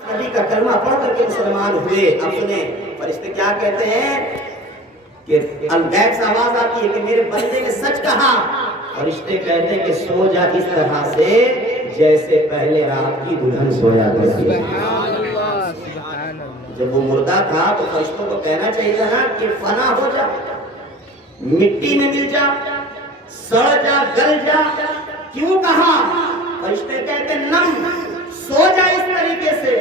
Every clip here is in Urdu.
نبی کا کلمہ پڑھ کر کے مسلمان ہوئے. اب سنیں فرشتے کیا کہتے ہیں کہ الغیب سے آواز آتی ہے کہ میرے بندے نے سچ کہا. فرشتے کہتے ہیں کہ سو جا اس طرح سے جیسے پہلے رات کی دلہن سویا کرتی ہے. جب وہ مردہ تھا تو فرشتوں کو کہنا چاہیے تھا نا کہ فنا ہو جا, مٹی میں مل جا, سڑ جا, گل جا. کیوں کہا؟ فرشتے کہتے ہیں نم, سو جا اس طریقے سے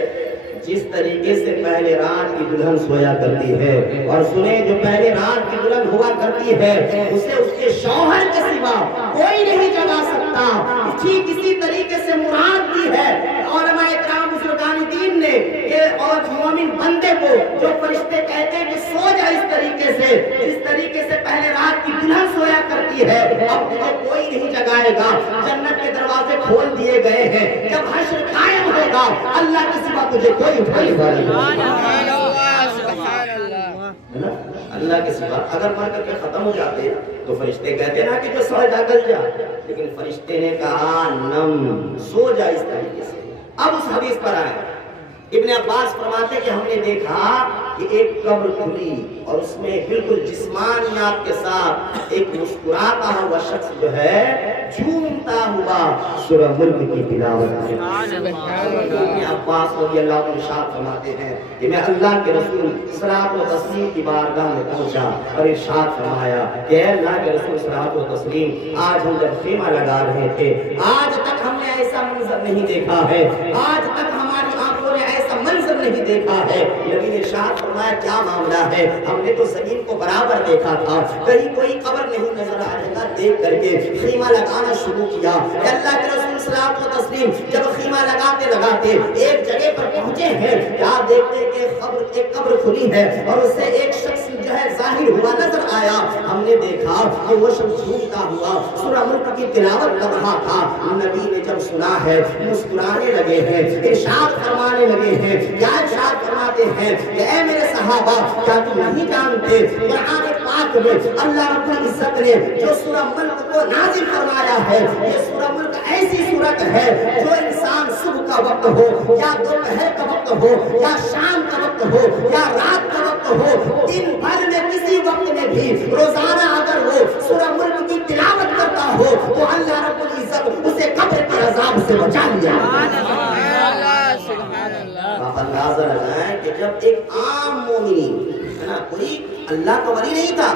جس طریقے سے پہلے رات کی دلہن سویا کرتی ہے. اور سنیں جو پہلے رات کی دلہن ہوا کرتی ہے اسے اس کے شوہر کے سوا کوئی نہیں جگا سکتا. ٹھیک اسی طریقے سے مراد دی ہے علماء کرام بزرگان دین نے کہ اور مومن بندے کو جو فرشتے کہتے ہیں کہ سو جا اس طریقے سے جس طریقے سے پہلے رات کی دلہن سویا کرتی ہے, اب تجھے کوئی نہیں جگائے گا. جنت کے دروازے کھول دیے گئے ہیں. جب حشر قائم ہوگا اللہ کے سوا تجھے کوئی اٹھانے والا نہیں. اللہ کے سوا اگر مر کر کے ختم ہو جاتے تو فرشتے کہتے نا کہ جو سو جا گل جا, لیکن فرشتے نے کہا نم, سو جا اس طریقے سے. اب اس حدیث پر آئے. ابن عباس فرماتے ہیں کہ ہم نے دیکھا کہ ایک قبر کھلی اور اس میں بالکل جسمانیات کے ساتھ ایک مسکراتا ہوا شخص جو ہے جھومتا ہوا سورہ ملک کی تلاوت کر رہا ہے. ابن عباس رضی اللہ عنہ ارشاد فرماتے ہیں کہ میں اللہ کے رسول صلاۃ و تسلیم کی بارگاہ میں پہنچا اور ارشاد فرمایا کہ اے اللہ کے رسول صلاۃ و تسلیم, آج ہم جب خیمہ لگا رہے تھے آج تک ہم نے ایسا منظر نہیں دیکھا ہے, آج تک ہماری آنکھوں نے ایسا منظر نہیں دیکھا ہے. نبی نے ارشاد فرمایا کیا معاملہ ہے؟ ہم نے تو زمین کو برابر دیکھا تھا, کہیں کوئی قبر نہیں نظر آ رہا. دیکھ کر کے خیمہ لگانا شروع کیا. اللہ کے رسول صلاۃ و تسلیم جب خیمہ لگاتے لگاتے ایک جگہ پر پہنچے ہیں, کیا دیکھتے کہ ایک قبر کھلی ہے اور اس سے ایک شخص جو ہے ظاہر ہوا نظر آیا. ہم نے دیکھا کہ وہ شخص جھومتا ہوا سورہ ملک کی تلاوت کر رہا تھا. نبی نے جب سنا ہے مسکرانے لگے ہیں, ارشاد فرمانے لگے ہیں. کیا ارشاد فرماتے ہیں کہ اے میرے صحابہ, کیا تم نہیں جانتے قرآن پاک میں اللہ رب العزت نے جو سورہ ملک کو نازل فرمایا ہے, یہ سورہ ملک ایسی صورت ہے جو انسان صبح کا وقت ہو یا دوپہر کا وقت ہو یا شام کا وقت ہو یا رات کا وقت ہو, دن بھر میں کسی وقت میں بھی روزانہ اگر وہ سورہ ملک کی تلاوت کرتا ہو تو اللہ رب العزت اسے قبر کے عذاب سے بچا لیا. آپ اندازہ لگائیں کہ جب ایک عام مومنی ہے نا, کوئی اللہ کا ولی نہیں تھا,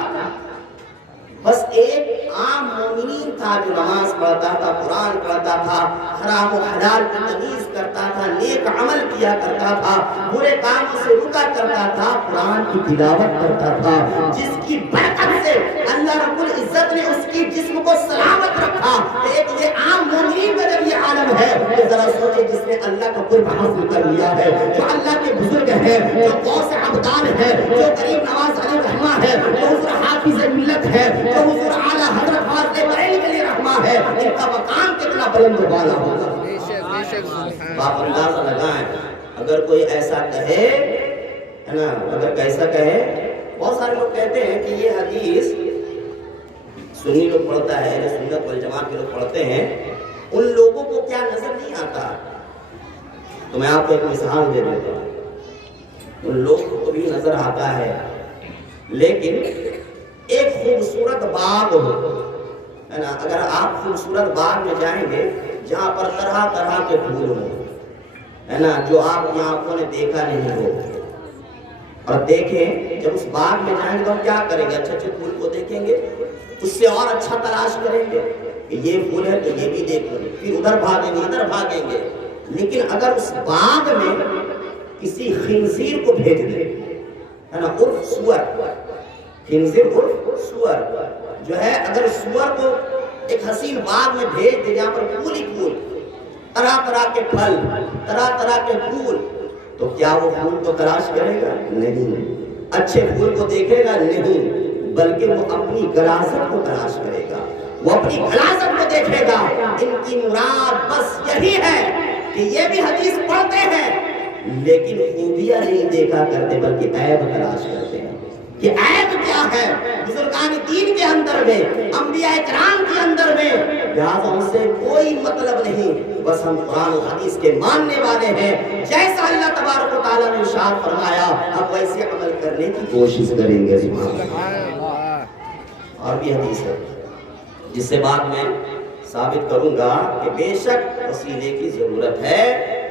بس ایک عام مومنین تھا جو نماز پڑھتا تھا, قرآن پڑھتا تھا, حرام و حلال کی تمیز کرتا تھا, نیک عمل کیا کرتا تھا, برے کاموں سے رکا کرتا تھا, قرآن کی تلاوت کرتا تھا, جس کی برکت سے اللہ رب العزت نے اس کی جسم کو سلامت رکھا. ایک یہ عام مومنین کا جب یہ عالم ہے تو ذرا سوچے جس نے اللہ کا قرب حاصل کر لیا ہے, جو اللہ کے بزرگ ہیں, جو غوث عبدان ہے, جو غریب نواز علیہ الرحمہ ہے, جو حضور حافظ ملت ہے, جو حضور اعلیٰ حضرت فاضل بریلوی علیہ الرحمہ ہے, ان کا مقام کتنا بلند و بالا ہوگا. آپ اندازہ لگائیں اگر کوئی ایسا کہے ہے نا, اگر ایسا کہے, بہت سارے لوگ کہتے ہیں کہ یہ حدیث سنی لوگ پڑھتا ہے, اہل سنت والجماعت کے لوگ پڑھتے ہیں, ان لوگوں کو کیا نظر نہیں آتا. تو میں آپ کو ایک مثال دے دیتا ہوں. ان لوگوں کو بھی نظر آتا ہے, لیکن ایک خوبصورت باغ ہو ہے نا, اگر آپ خوبصورت باغ میں جائیں گے جہاں پر طرح طرح کے پھول ہوں ہے نا, جو آپ کی آنکھوں نے دیکھا نہیں ہو, اور دیکھیں جب اس باغ میں جائیں گے تو ہم کیا کریں گے, اچھے اچھے پھول کو دیکھیں گے, اس سے اور اچھا تلاش کریں گے کہ یہ پھول ہے تو یہ بھی دیکھیں گے, پھر ادھر بھاگیں گے ادھر بھاگیں گے. لیکن اگر اس باغ میں کسی خنزیر کو بھیج دے ہے نا, عرف سور, خنزیر عرف سور جو ہے, اگر سور کو ایک حسین باغ میں بھیج دے جہاں پر پھول ہی پھول, طرح طرح کے پھل, طرح طرح کے پھول, تو کیا وہ پھول کو تلاش کرے گا؟ نہیں. اچھے پھول کو دیکھے گا؟ نہیں, بلکہ وہ اپنی غلاظت کو تلاش کرے گا, وہ اپنی غلاظت کو دیکھے گا. ان کی مراد بس یہی ہے کہ یہ بھی حدیث پڑھتے ہیں لیکن خوبیاں نہیں دیکھا کرتے بلکہ عیب تلاش کرتے ہیں کہ عیب کیا ہے بزرگان دین کے اندر میں، انبیاء کرام کے اندر میں، لہذا ان سے کوئی مطلب نہیں، بس ہم قرآن و حدیث کے ماننے والے ہیں، جیسا اللہ تبارک و تعالیٰ نے ارشاد فرمایا اب ویسے عمل کرنے کی کوشش کریں گے۔ سبحان اللہ۔ اور بھی حدیث ہے جس سے بعد میں ثابت کروں گا کہ بے شک وسیلے کی ضرورت ہے،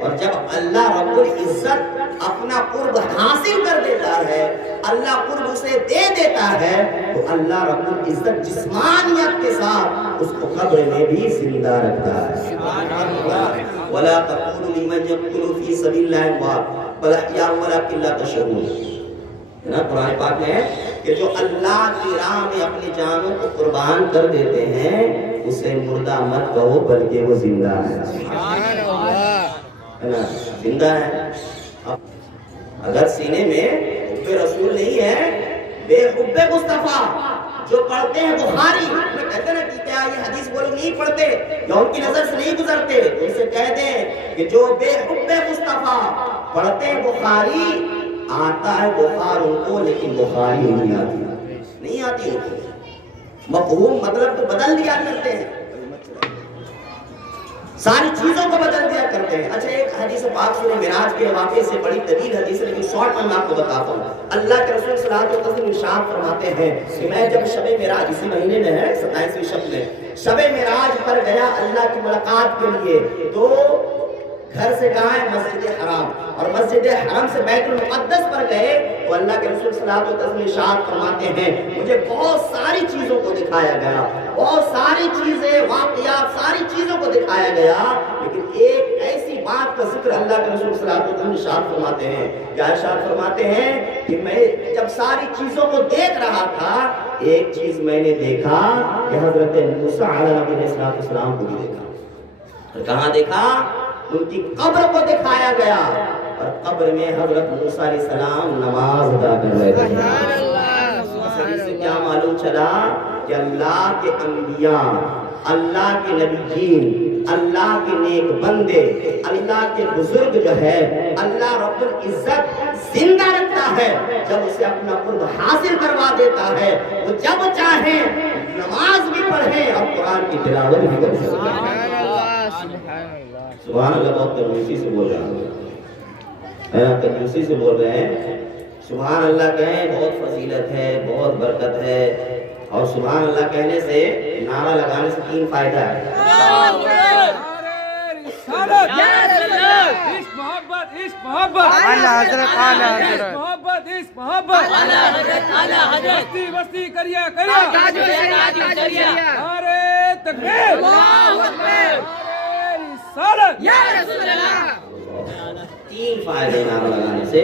اور جب اللہ رب العزت اپنا قرب حاصل کر دیتا ہے، اللہ قرب اسے دے دیتا ہے، تو اللہ رب العزت جسمانیت کے ساتھ اس کو قبر میں بھی زندہ رکھتا ہے۔ وَلَا تَقُولُوا لِمَنْ يَقْتُلُ فِي سَبِيلِ اللَّهِ أَمْوَاتٌ بَلْ أَحْيَاءٌ وَلَكِنْ لَا تَشْعُرُونَ۔ قرآن پاک میں ہے کہ جو اللہ کی راہ میں اپنی جانوں کو قربان کر دیتے ہیں اسے مردہ مت کہو بلکہ وہ زندہ ہے۔ زندہ ہے۔ اگر سینے میں حب رسول نہیں ہے، بے حب مصطفیٰ جو پڑھتے ہیں بخاری میں کہتے ہیں کہ کیا یہ حدیث وہ لوگ نہیں پڑھتے یا ان کی نظر سے نہیں گزرتے، تو اسے کہہ دیں کہ جو بے حب مصطفیٰ پڑھتے ہیں بخاری، آتا ہے بخار ان کو لیکن بخاری نہیں آتی، نہیں آتی ان کو، مفہوم مطلب تو بدل دیا کرتے ہیں، ساری چیزوں کو بدل دیا کرتے ہیں۔ اچھا ایک حدیث پاک سورہ معراج کے واقعے سے بڑی طویل حدیث ہے لیکن شارٹ میں آپ کو بتاتا ہوں۔ اللہ کے رسول صلی اللہ علیہ وسلم ارشاد فرماتے ہیں کہ میں جب شب معراج، اسی مہینے میں ہے 27ویں شب میں، شب معراج پر گیا اللہ کی ملاقات کے لیے، تو گھر سے کہاں ہے؟ مسجد حرام، اور مسجد حرام سے بیت المقدس پر گئے تو اللہ کے رسول صلی اللہ علیہ وسلم ارشاد فرماتے ہیں مجھے بہت ساری چیزوں کو دکھایا گیا، بہت ساری چیزیں، واقعات، ساری چیزوں کو دکھایا گیا، لیکن ایک ایسی بات کا ذکر اللہ کے رسول صلی اللہ علیہ وسلم ارشاد فرماتے ہیں، کیا ارشاد فرماتے ہیں کہ میں جب ساری چیزوں کو دیکھ رہا تھا ایک چیز میں نے دیکھا کہ حضرت موسیٰ علیہ السلام کو بھی دیکھا، اور کہاں دیکھا؟ ان کی قبر کو دکھایا گیا، اور قبر میں حضرت موسیٰ علیہ السلام نماز ادا کر رہے تھے۔ اس حدیث سے کیا معلوم چلا کہ اللہ کے انبیاء، اللہ کے نبیین، اللہ کے نیک بندے، اللہ کے بزرگ جو ہے اللہ رب العزت زندہ رکھتا ہے جب اسے اپنا قرب حاصل کروا دیتا ہے، وہ جب چاہیں نماز بھی پڑھیں اور قرآن کی تلاوت بھی کر سکتے ہیں۔ سبحان اللہ، بہت کنجوسی سے بول رہا ہوں، کنجوسی سے بول رہے ہیں، سبحان اللہ کہیں بہت فضیلت ہے، بہت برکت ہے، اور سبحان اللہ کہنے سے، نعرہ لگانے سے 3 فائدہ ہے۔ عشق محبت، عشق محبت، اعلیٰ حضرت، اعلیٰ حضرت، محبت، عشق محبت، اعلیٰ حضرت، اعلیٰ حضرت، بستی بستی کریا کریا، تاج حسین، تاج حسین، نعرہ تکبیر، اللہ اکبر، نعرہ رسالت، یا رسول اللہ۔ 3 فائدے نعرہ لگانے سے۔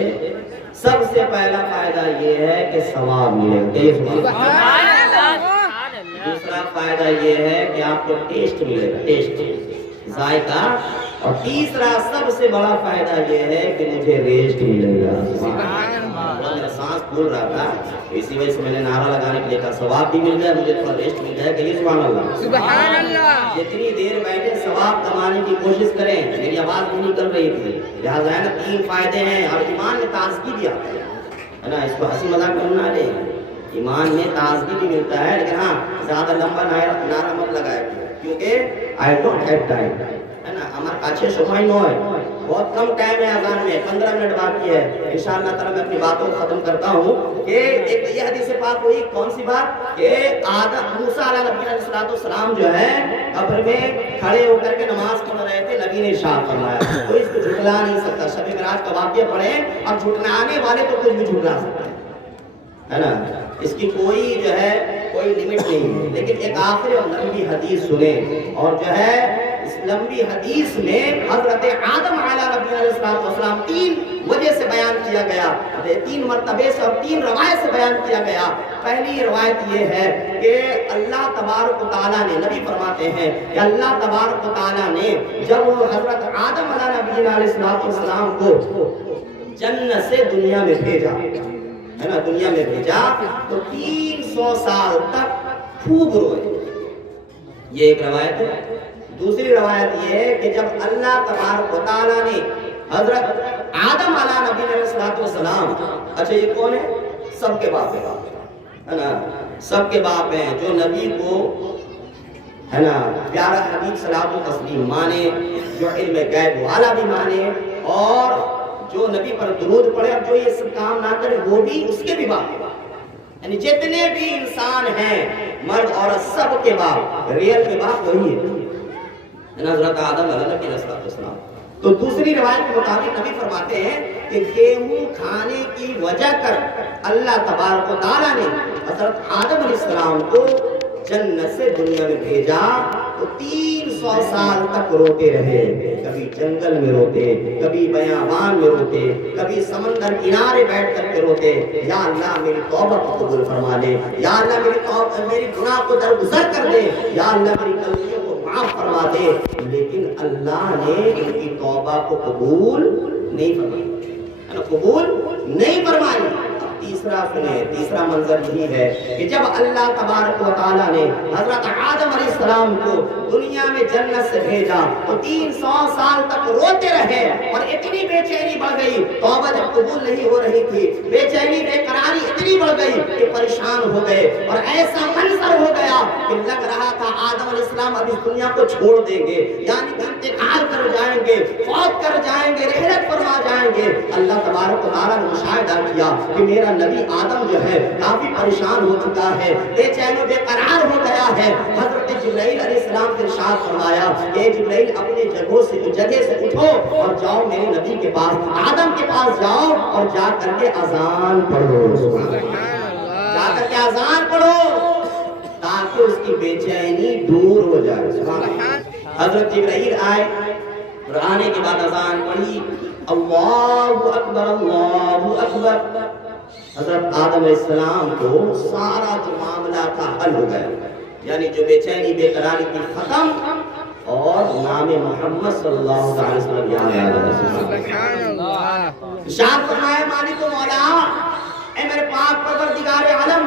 سب سے پہلا فائدہ یہ ہے کہ ثواب ملے گا، دوسرا فائدہ یہ ہے کہ آپ کو ٹیسٹ ملے گا، ٹیسٹ، ذائقہ، اور تیسرا سب سے بڑا فائدہ یہ ہے کہ مجھے ریسٹ ملے گا۔ میرا سانس پھول رہا تھا، اسی وجہ سے میں نے نعرہ لگانے کے لیے کہا، ثواب بھی مل گیا، مجھے تھوڑا ریسٹ مل گیا، کہ سبحان اللہ، سبحان اللہ۔ جتنی دیر بیٹھے ثواب کمانے کی کوشش کریں، میری آواز نہیں نکل رہی تھی، لہٰذا ہے نا 3 فائدے ہیں، اور ایمان میں تازگی بھی آتا ہے نا، اس کو ہنسی مذاق کرنا لے، ایمان میں تازگی بھی ملتا ہے، لیکن ہاں زیادہ لمبا نعرہ مت لگائے کیونکہ I don't have time، ہے نا، ہمارا کاچھے شمائی نو ہے، بہت کم ٹائم ہے اذان میں، 15 منٹ باقی ہے، انشاءاللہ تعالیٰ میں اپنی باتوں کو ختم کرتا ہوں کہ ایک یہ حدیث پاک ہوئی، کون سی بات؟ کہ موسیٰ علیہ السلام جو ہے قبر میں کھڑے ہو کر کے نماز پڑھ رہے تھے، نبی نے ارشاد فرمایا کوئی اس کو جھٹلا نہیں سکتا، شب معراج کا واقعہ پڑھیں، اور جھٹلانے والے تو کچھ بھی جھٹلا سکتے ہیں، ہے نا، اس کی کوئی جو ہے کوئی لمٹ نہیں ہے، لیکن ایک آخر اور لمبی حدیث سنیں، اور جو ہے اس لمبی حدیث میں حضرت آدم علیہ السلام 3 وجہ سے بیان کیا گیا، 3 مرتبے سے اور 3 روایت سے بیان کیا گیا۔ پہلی روایت یہ ہے کہ اللہ تبارک و تعالیٰ نے، نبی فرماتے ہیں کہ اللہ تبارک و تعالیٰ نے جب حضرت آدم علیہ السلام کو جنت سے دنیا میں بھیجا، ہے نا، دنیا میں بھیجا تو 300 سال تک خوب روئے، یہ ایک روایت ہے۔ دوسری روایت یہ ہے کہ جب اللہ تبارک و تعالیٰ نے حضرت آدم علیہ السلام، اچھا یہ کون ہے؟ سب کے باپ ہے، ہے نا سب کے باپ ہیں، جو نبی کو ہے نا پیارا حبیب صلاۃ و تسلیم مانے، جو علم غیب والا بھی مانے، اور جو نبی پر درود پڑھے اور جو یہ سب کام نہ کرے وہ بھی اس کے بھی باپ ہیں۔ یعنی جتنے بھی انسان ہیں مرد عورت سب کے باپ، ریئل کے باپ وہی ہے حضرت آدم علیہ السلام۔ تو دوسری روایت کے مطابق نبی فرماتے ہیں کہ گیہوں کھانے کی وجہ کر اللہ تبارک و تعالیٰ نے حضرت آدم علیہ السلام کو جنت سے دنیا میں بھیجا تو 300 سال تک روتے رہے، کبھی جنگل میں روتے، کبھی بیابان میں روتے، کبھی سمندر کنارے بیٹھ کر کے روتے، یا اللہ میری توبہ کو قبول فرما لے، یا اللہ میری گناہ کو درگزر کر دے، یا اللہ میری غلطیوں کو معاف فرما دے، لیکن اللہ نے ان کی توبہ کو قبول نہیں فرمائی، قبول نہیں فرمائی۔ تیسرا منظر یہی ہے کہ جب اللہ تبارک و تعالیٰ نے حضرت آدم علیہ السلام کو دنیا میں جنت سے بھیجا تو 300 سال تک روتے رہے، اور اتنی بے چینی بڑھ گئی، توبہ جب قبول نہیں ہو رہی تھی، بے چینی بے قراری اتنی بڑھ گئی کہ پریشان ہو گئے، اور ایسا منظر ہو گیا کہ لگ رہا تھا آدم علیہ السلام اب اس دنیا کو چھوڑ دیں گے، یعنی انتقال کر جائیں گے، فوت کر جائیں گے، رحلت فرما جائیں گے۔ اللہ تبارک و تعالیٰ نے مشاہدہ کیا کہ میرا نبی آدم جو ہے کافی پریشان ہو چکا ہے، بے چین و بے قرار ہو گیا ہے۔ حضرت جبرائیل علیہ السلام سے ارشاد فرمایا کہ جبرائیل اپنے جگہ سے اٹھو اور جاؤ میرے نبی کے پاس، آدم کے پاس جاؤ اور جا کر کے اذان پڑھو، جا کر کے اذان پڑھو تاکہ اس کی بے چینی دور ہو جائے۔ حضرت جبرائیل آئے اور آنے کے بعد اذان پڑھی، اللہ اکبر اللہ اکبر۔ حضرت آدم علیہ السلام کو سارا جو معاملہ تھا حل ہو گیا، یعنی جو بے چینی بے قراری تھی ختم، اور نام محمد صلی اللہ علیہ وسلم یاد آیا۔ ارشاد فرمایا مالک و مولا، اے میرے پاک پروردگار عالم،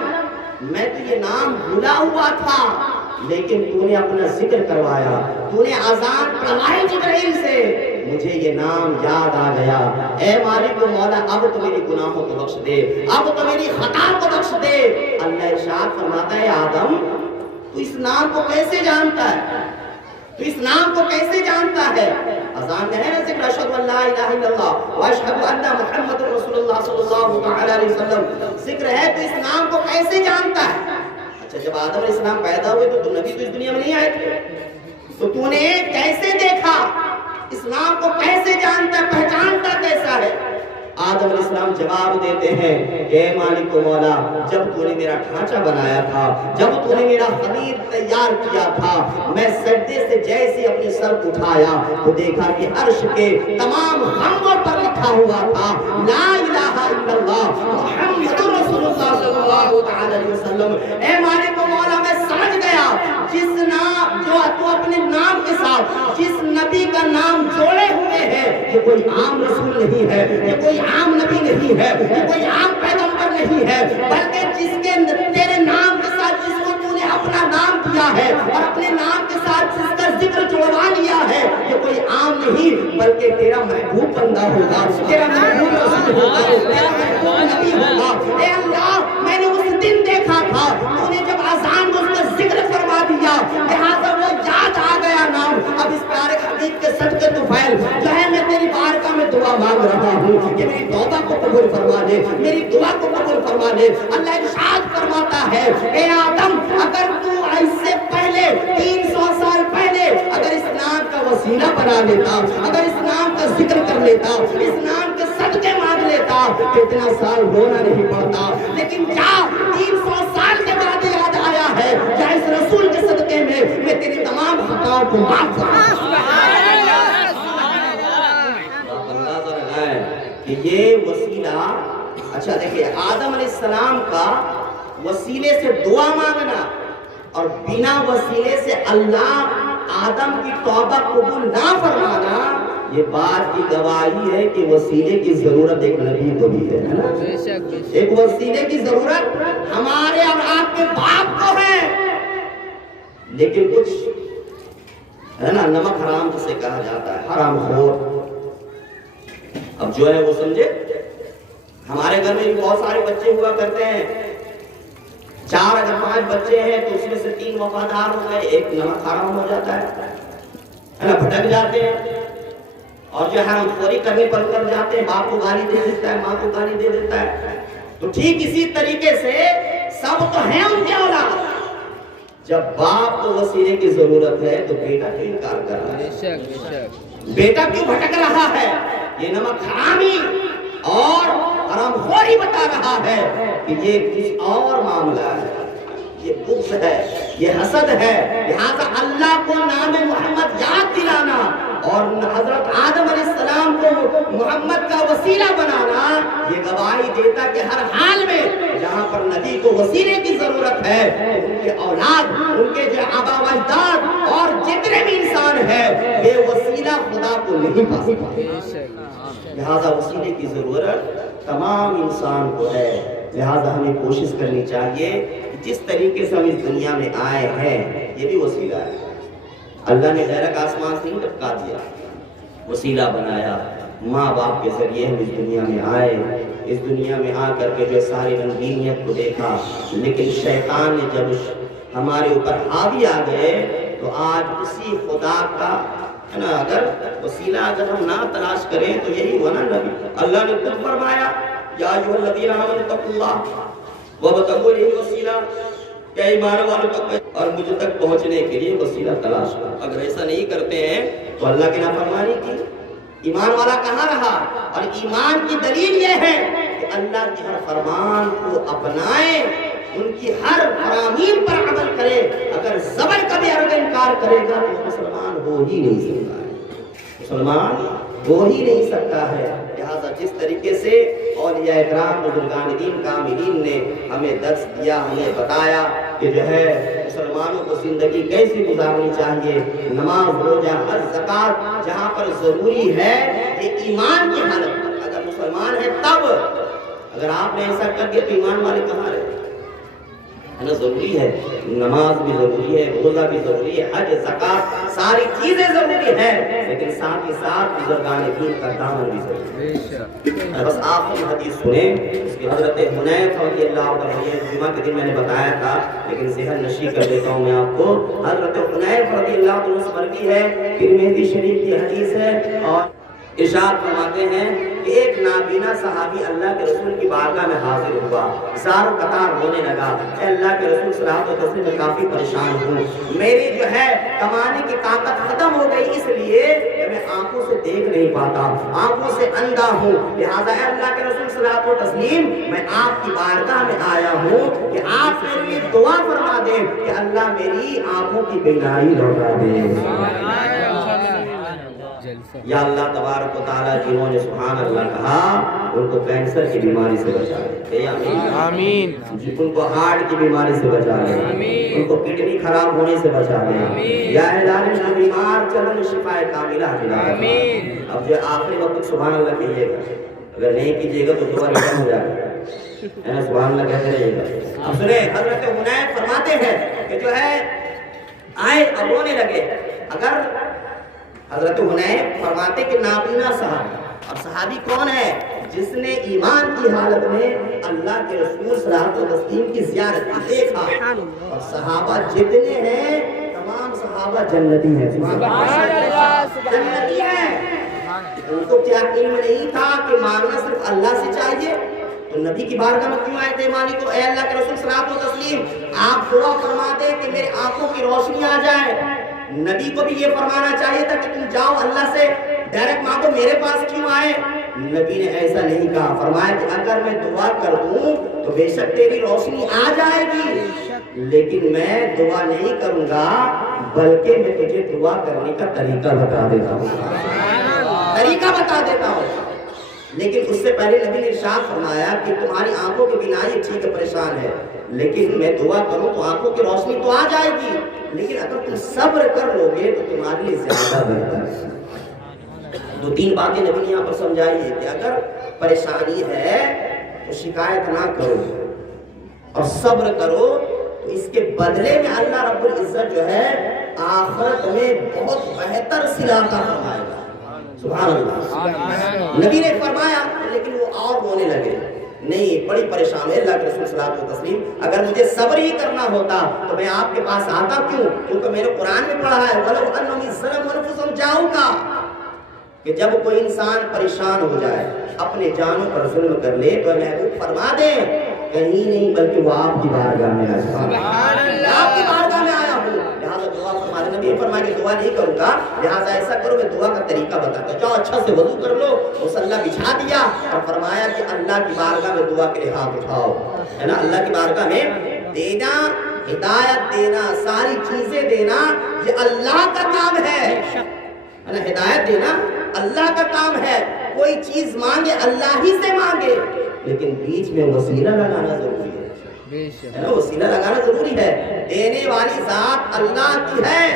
میں تو یہ نام بھولا ہوا تھا لیکن تو نے اپنا ذکر کروایا، تو نے اذان پڑھوائی جبرائیل سے، مجھے یہ نام یاد آ گیا۔ اے مالک و مولا اب تو میری گناہوں کو بخش دے، اب تو میری خطا کو بخش دے۔ اللہ ارشاد فرماتا ہے آدم تو اس نام کو کیسے جانتا ہے، تو اس نام کو کیسے جانتا ہے؟ اذان میں ہے نا ذکر اشہد ان لا الہ الا اللہ واشہد ان محمد رسول اللہ صلی اللہ علیہ وسلم، ذکر ہے تو اس نام کو کیسے جانتا ہے؟ اچھا جب آدم علیہ السلام پیدا ہوئے تو نبی تو اس دنیا میں نہیں آئے تھے، تو تو نے کیسے دیکھا، اس نام کو کیسے جانتا، پہچانتا کیسا ہے؟ آدم علیہ السلام جواب دیتے ہیں کہ اے مالک و مولا، جب تو نے میرا ڈھانچہ بنایا تھا، جب تو نے میرا خمیر تیار کیا تھا، میں سجدے سے جیسے اپنے سر اٹھایا تو دیکھا کہ عرش کے تمام خموں پر لکھا ہوا تھا لا الہ الا اللہ محمد رسول اللہ صلی اللہ علیہ وسلم۔ اے مالک و مولا میں سمجھ گیا جس نام جو تو اپنے نام کے ساتھ جس نبی کا نام جوڑے ہوئے ہے یہ کوئی عام رسول نہیں ہے، یہ کوئی عام نبی نہیں ہے، یہ کوئی عام پیغمبر نہیں ہے، بلکہ جس کے تیرے نام کے ساتھ جس کو تو نے اپنا نام دیا ہے اور اپنے نام کے ساتھ جس کا ذکر جڑوا لیا ہے یہ کوئی عام نہیں بلکہ تیرا محبوب بندہ ہوگا، تیرا محبوب رسول ہوگا، تیرا محبوب نبی ہوگا۔ اے اللہ میں نے اس دن دیکھا تھا تو نے جب اذان میں اس کا ذکر فرما دیا، لہٰذا وہ یاد آ گیا نام۔ اب اس پیارے حبیب کے صدقے طفیل جو ہے میں تیری بارگاہ میں دعا مانگ رہا ہوں کہ میری توبہ کو قبول فرما دے، میری دعا کو قبول فرما دے۔ اللہ ارشاد فرماتا ہے اے آدم اگر تو اس سے پہلے 300 سال پہلے اگر اس نام کا وسیلہ بنا لیتا، اگر اس نام کا ذکر کر لیتا، اس نام کے صدقے مانگ لیتا تو اتنا سال ہونا نہیں پڑتا، لیکن کیا 300 سال کے بعد یاد آیا ہے کیا اس رسول کے صدقے میں تیری تمام خطاؤں کو معاف کروں۔ کہ یہ وسیلہ، اچھا دیکھیں آدم علیہ السلام کا وسیلے سے دعا مانگنا اور بنا وسیلے سے اللہ آدم کی توبہ قبول نہ فرمانا، یہ بات کی گواہی ہے کہ وسیلے کی ضرورت ایک نبی کو بھی ہے نا، ایک وسیلے کی ضرورت ہمارے اور آپ کے باپ کو ہے، لیکن کچھ ہے نا نمک حرام جسے کہا جاتا ہے، حرام خور، اب جو ہے وہ سمجھے ہمارے گھر میں بھی بہت سارے بچے ہوا کرتے ہیں 4 اگر 5 بچے ہیں تو اس میں سے 3 وفادار ہو گئے، ایک نمک حرام ہو جاتا ہے نا، بھٹک جاتے ہیں اور جو حرام خوری کرنے پر اتر جاتے ہیں، باپ کو گالی دے دیتا ہے، ماں کو گالی دے دیتا ہے۔ تو ٹھیک اسی طریقے سے سب تو ہیں ان کے اولاد، جب باپ کو وسیلے کی ضرورت ہے تو بیٹا کیوں انکار کر رہا ہے؟ بیٹا کیوں بھٹک رہا ہے؟ یہ نمک حرامی اور حرام خوری بتا رہا ہے کہ یہ کچھ اور معاملہ ہے، یہ بغض ہے، یہ حسد ہے۔ لہذا اللہ کو نام محمد یاد دلانا اور حضرت آدم علیہ السلام کو محمد کا وسیلہ بنانا یہ گواہی دیتا کہ ہر حال میں جہاں پر نبی کو وسیلے کی ضرورت ہے، ان کے اولاد، ان کے جو آبا و اجداد اور جتنے بھی انسان ہیں، بے وسیلہ خدا کو نہیں پا سکتے۔ لہذا وسیلے کی ضرورت تمام انسان کو ہے۔ لہذا ہمیں کوشش کرنی چاہیے کہ جس طریقے سے ہم اس دنیا میں آئے ہیں یہ بھی وسیلہ ہے۔ اللہ نے ڈائریکٹ آسمان سے نہیں ٹپکا دیا، وسیلہ بنایا۔ ماں باپ کے ذریعے ہم اس دنیا میں آئے، اس دنیا میں آ کر کے جو ساری رنگینیت کو دیکھا، لیکن شیطان نے جب ہمارے اوپر حاوی آ گئے تو آج اسی خدا کا ہے نا، اگر وسیلہ اگر ہم نہ تلاش کریں تو یہی ہوا نا نبی اللہ نے خود فرمایا یا ایھا الذین آمنوا اتقوا اللہ وابتغوا الیہ الوسیلہ، کہ ایمان والوں تک اور مجھ تک پہنچنے کے لیے وسیلہ تلاش کرو۔ اگر ایسا نہیں کرتے ہیں تو اللہ کی نافرمانی کی، ایمان والا کہاں رہا؟ اور ایمان کی دلیل یہ ہے کہ اللہ کی ہر فرمان کو اپنائے، ان کی ہر فرامین پر عمل کرے۔ اگر زبر کا بھی اگر انکار کرے گا تو مسلمان ہو ہی نہیں سکتا ہے، مسلمان ہو ہی نہیں سکتا ہے۔ لہذا جس طریقے سے اولیاء اکرام بزرگان دین کاملین نے ہمیں درس دیا، ہمیں بتایا کہ جو ہے مسلمانوں کو زندگی کیسے گزارنی چاہیے، نماز، روزہ، حج، زکوٰۃ جہاں پر ضروری ہے، یہ ایمان کی حالت اگر مسلمان ہے تب۔ اگر آپ نے ایسا کر دیا تو ایمان والے کہاں رہے؟ ہے نا، ضروری ہے، نماز بھی ضروری ہے، روزہ بھی ضروری ہے، حج، زکوٰۃ ساری چیزیں ضروری ہیں، لیکن ساتھ ہی ساتھ بزرگان دین کا دامن بھی ضروری ہے۔ بس آپ کی حدیث سنیں، اس کی حضرت حنیف رضی اللہ عنہ، جمعہ کے دن میں نے بتایا تھا لیکن ذہن نشی کر دیتا ہوں میں آپ کو۔ حضرت حنیف رضی اللہ عنہ سے مروی ہے، ترمذی شریف کی حدیث ہے، اور ارشاد فرماتے ہیں کہ ایک نابینا صحابی اللہ کے رسول کی بارگاہ میں حاضر ہوا، زار و قطار ہونے لگا، اے اللہ کے رسول صلی اللہ علیہ وسلم میں کافی پریشان ہوں، میری جو ہے کمانے کی طاقت ختم ہو گئی، اس لیے کہ میں آنکھوں سے دیکھ نہیں پاتا، آنکھوں سے اندھا ہوں، لہذا اے اللہ کے رسول صلی اللہ علیہ وسلم میں آپ کی بارگاہ میں آیا ہوں کہ آپ میرے لیے دعا فرما دیں کہ اللہ میری آنکھوں کی بینائی لوٹا دے۔ یا اللہ تبارک و تعالیٰ جنہوں نے سبحان اللہ کہا ان کو کینسر کی بیماری سے بچا لے، آمین، ان کو ہارٹ کی بیماری سے بچا لے، ان کو کڈنی خراب ہونے سے بچا لے، یا الہی جو بیمار چلن شفا کاملہ عطا فرما۔ اب جو آخری وقت سبحان اللہ کہیے گا، اگر نہیں کیجیے گا تو دعا ختم ہو جائے گا، سبحان اللہ کہتے رہیے گا۔ اب سنیں، حضرت حنیف فرماتے ہیں کہ جو ہے آئے اب رونے لگے۔ اگر حضرت حنیف فرماتے کہ نابینا صحابی، اور صحابی کون ہے؟ جس نے ایمان کی حالت میں اللہ کے رسول صلی اللہ علیہ وسلم کی زیارت کی، دیکھا، اور صحابہ جتنے ہیں تمام صحابہ جنتی ہیں، جنتی ہیں۔ ان کو کیا علم نہیں تھا کہ مانگنا صرف اللہ سے چاہیے؟ تو نبی کی بارگاہ میں کیوں آئے تھے مانی کو؟ اے اللہ کے رسول صلی اللہ علیہ وسلم آپ دعا فرما دیں کہ میرے آنکھوں کی روشنی آ جائے۔ نبی کو بھی یہ فرمانا چاہیے تھا کہ تم جاؤ اللہ سے ڈائریکٹ مانگو، میرے پاس کیوں آئے؟ نبی نے ایسا نہیں کہا، فرمایا کہ اگر میں دعا کر دوں تو بے شک تیری روشنی آ جائے گی، لیکن میں دعا نہیں کروں گا بلکہ میں تجھے دعا کرنے کا طریقہ بتا دیتا ہوں، طریقہ بتا دیتا ہوں۔ لیکن اس سے پہلے نبی نے ارشاد فرمایا کہ تمہاری آنکھوں کی بینائی ٹھیک ہے، پریشان ہے، لیکن میں دعا کروں تو آنکھوں کی روشنی تو آ جائے گی، لیکن اگر تم صبر کر لو گے تو تمہارے لیے زیادہ بہتر ہے۔ 2-3 باتیں نبی نے یہاں پر سمجھائی ہے کہ اگر پریشانی ہے تو شکایت نہ کرو اور صبر کرو، تو اس کے بدلے میں اللہ رب العزت جو ہے آخرت میں بہت بہتر صلہ عطا فرمائے گا۔ سبحان اللہ۔ نبی نے فرمایا، لیکن وہ اور رونے لگے، نہیں بڑی پریشان ہے اللہ کے رسول صلی اللہ علیہ وسلم، اگر مجھے صبر ہی کرنا ہوتا تو میں آپ کے پاس آتا کیوں؟ کیونکہ میں نے قرآن میں پڑھا ہے وَلَوْ أَنَّهُمْ إِذْ ظَلَمُوا أَنفُسَهُمْ جَاءُوكَ، کہ جب کوئی انسان پریشان ہو جائے، اپنے جانوں پر ظلم کر لے، تو محبوب فرما دیں کہیں نہیں بلکہ وہ آپ کی بارگاہ میں آیا ہوں، آپ کی بارگاہ میں آیا ہوں، لہٰذا دعا فرمانے نبی فرمایا کہ دعا نہیں کروں گا، لہٰذا ایسا کرو میں دعا کا طریقہ بتاتا ہوں، جاؤ اچھا سے وضو کر لو، مصلی بچھا دیا اور فرمایا کہ اللہ کی بارگاہ میں دعا کے لیے ہاتھ اٹھاؤ، ہے نا، اللہ کی بارگاہ میں دینا، ہدایت دینا، ساری چیزیں دینا یہ اللہ کا کام ہے نا، ہدایت دینا اللہ کا کام ہے، کوئی چیز مانگے اللہ ہی سے مانگے، لیکن بیچ میں وسیلہ لگانا ضروری ہے نا، وسیلہ لگانا ضروری ہے، دینے والی ذات اللہ کی ہے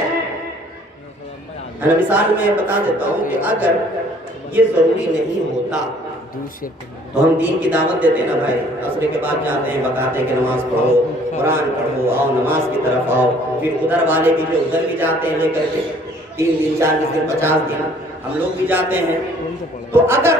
نا۔ مثال میں بتا دیتا ہوں کہ اگر یہ ضروری نہیں ہوتا تو ہم دین کی دعوت دیتے ہیں نا بھائی، عصر کے بعد جاتے ہیں بتاتے ہیں کہ نماز پڑھو، قرآن پڑھو، آؤ نماز کی طرف آؤ، پھر ادھر والے بھی جو ادھر بھی جاتے ہیں لے کر کے 3 دن 40 دن 50 دن ہم لوگ بھی جاتے ہیں، تو اگر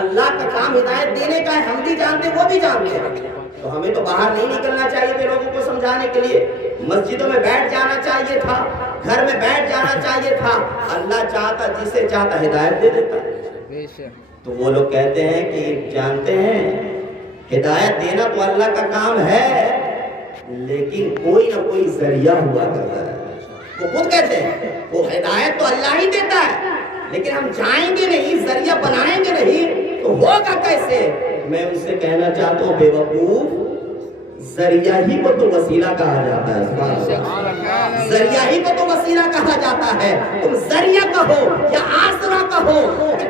اللہ کا کام ہدایت دینے کا ہے، ہم بھی جانتے ہیں وہ بھی جانتے ہیں، تو ہمیں تو باہر نہیں نکلنا چاہیے تھے لوگوں کو سمجھانے کے لیے، مسجدوں میں بیٹھ جانا چاہیے تھا، گھر میں بیٹھ جانا چاہیے تھا، اللہ چاہتا جسے چاہتا ہدایت دے دیتا۔ تو وہ لوگ کہتے ہیں کہ جانتے ہیں ہدایت دینا تو اللہ کا کام ہے، لیکن کوئی نہ کوئی ذریعہ ہوا کرتا ہے، وہ خود کہتے ہیں وہ ہدایت تو اللہ ہی دیتا ہے، لیکن ہم جائیں گے نہیں، ذریعہ بنائیں گے نہیں تو ہوگا کیسے؟ میں ان سے کہنا چاہتا ہوں بے وقوف، ذریعہ ہی کو تو وسیلہ کہا جاتا ہے، ذریعہ ہی کو تو وسیلہ کہا جاتا ہے، تم ذریعہ کہو یا آسرا کہو،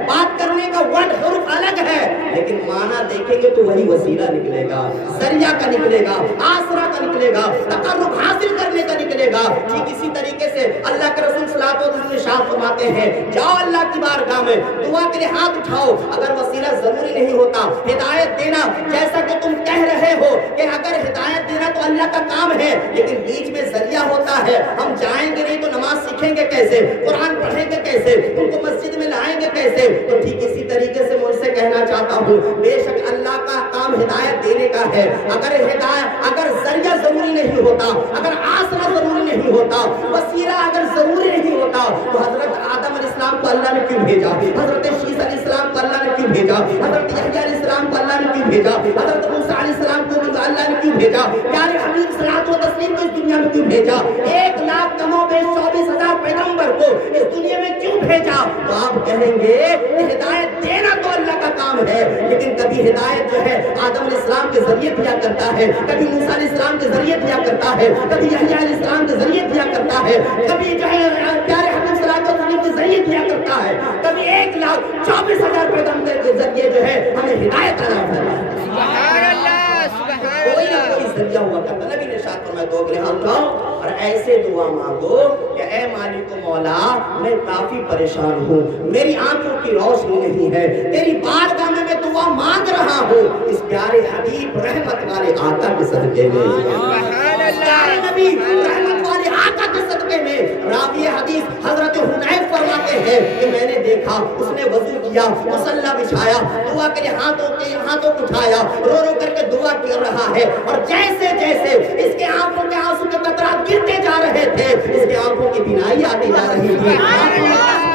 بات کرنے کا ورڈ حرف الگ ہے لیکن معنی دیکھیں گے تو وہی وسیلہ نکلے گا، ذریعہ کا نکلے گا، آسرا کا نکلے گا، تقرب حاصل کرنے کا نکلے گا۔ ٹھیک اسی طریقے سے اللہ کے رسول صلی اللہ علیہ وسلم ارشاد فرماتے ہیں جاؤ اللہ کی بارگاہ میں دعا کے لیے ہاتھ اٹھاؤ، اگر وسیلہ ضروری نہیں ہوتا، ہدایت دینا جیسا کہ تم کہہ رہے ہو کہ اگر ہدایت دینا تو اللہ کا کام ہے، لیکن بیچ میں ذریعہ ہوتا ہے، ہم جائیں گے نہیں تو نماز سیکھیں گے کیسے، قرآن پڑھیں گے کیسے، ان کو مسجد میں لائیں گے کیسے؟ تو ٹھیک اسی طریقے سے میں ان سے کہنا چاہتا ہوں بے شک اللہ کا کام ہدایت دینے کا ہے، اگر ذریعہ ضروری نہیں ہوتا، اگر آسرا ضروری نہیں ہوتا، وسیلہ اگر ضروری نہیں ہوتا تو حضرت آدم علیہ السلام کو اللہ نے کیوں بھیجا، حضرت شیس علیہ السلام کو اللہ نے کیوں بھیجا، حضرت یحییٰ علیہ السلام کو اللہ نے کیوں بھیجا، حضرت موسیٰ علیہ السلام کو اللہ نے کیوں بھیجا، پیارے حبیب صلوات و تسلیم کو اس دنیا میں کیوں بھیجا، 1 لاکھ کم و بیش 24,000 پیغمبر کو اس دنیا میں کیوں بھیجا؟ تو آپ کہیں گے کہ ہدایت دینا تو اللہ کا کام ہے، لیکن کبھی ہدایت جو ہے آدم علیہ السلام کے ذریعے دیا کرتا ہے، کبھی موسیٰ علیہ السلام کے ذریعے دیا کرتا ہے، کبھی یحییٰ علیہ السلام کے ذریعے دیا کرتا ہے، کبھی جو ہے پیارے حبیب صلوات و تسلیم کے ذریعے دیا کرتا ہے، کبھی 1,24,000 پیغمبر کے ذریعے جو ہے ہمیں ہدایت عطا فرماتا ہے۔ سبحان اللہ، سبحان کوئی نہ اللہ۔ کوئی ذریعہ ہوا کرتا، نبی نے ارشاد فرمایا دو گرے ہاتھ اٹھاؤ اور ایسے دعا مانگو کہ اے مالک و مولا میں کافی پریشان ہوں، میری آنکھوں کی روشنی نہیں ہے، تیری بارگاہ میں دعا مانگ رہا ہوں، اس پیارے حبیب رحمت والے آقا کے صدقے میں، سبحان اللہ، پیارے نبی رحمت والے آقا کے صدقے میں۔ راوی حدیث حضرت حنیف فرماتے ہیں کہ میں نے دیکھا اس نے وضو کیا، مصلی بچھایا، دعا کے لیے ہاتھوں کو اٹھایا، رو رو کر کے دعا کر رہا ہے، اور جیسے جیسے اس کے آنکھوں کے آنسو کے قطرات گرتے جا رہے تھے، اس کے آنکھوں کی بینائی آتی جا رہی تھی،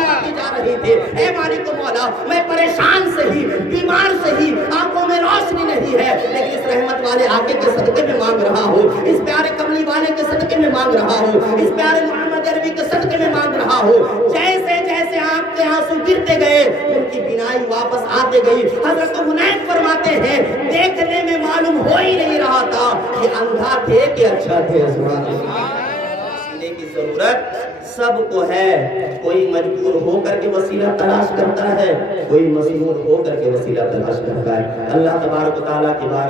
آتی جا رہی تھی۔ اے مالک و مولا میں پریشان سے ہی، بیمار سے ہی، آنکھوں میں روشنی نہیں ہے، لیکن اس رحمت والے آقے کے صدقے میں مانگ رہا ہوں، اس پیارے کملی والے کے صدقے میں مانگ رہا ہوں، اس پیارے محمد عربی کے صدقے میں مانگ رہا ہوں۔ جیسے جیسے آنکھ کے آنسو گرتے گئے ان کی بینائی واپس آتے گئی۔ حضرت حنیف فرماتے ہیں دیکھنے میں معلوم ہو ہی نہیں رہا تھا کہ اندھا تھے کہ اچھا تھے۔ سبحان اللہ، وسیلے کی ضرورت سب کو ہے، کوئی مجبور ہو کر کے وسیلہ تلاش کرتا ہے، کوئی مجبور ہو کر کے وسیلہ تلاش کرتا ہے۔ اللہ تبارک و تعالیٰ کی بارگاہ